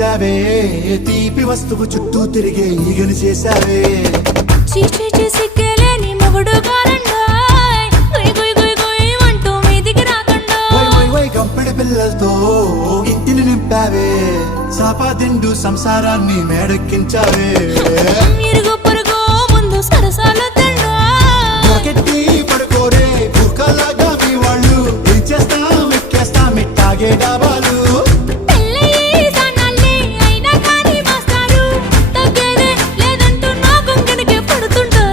పెట్టావే తీపి వస్తువు చుట్టూ తిరిగే ఈగని చేశావే చీచీ సిగ్గలేని మొగుడు కారండాయ్ గుయ్ గుయ్ గుయ్ గుయ్ అంటూ మీదికి రాకండా వై గంపెడి పిల్లలతో ఇంటిని నింపావే సాపా దిండు సంసారాన్ని మేడెక్కించావే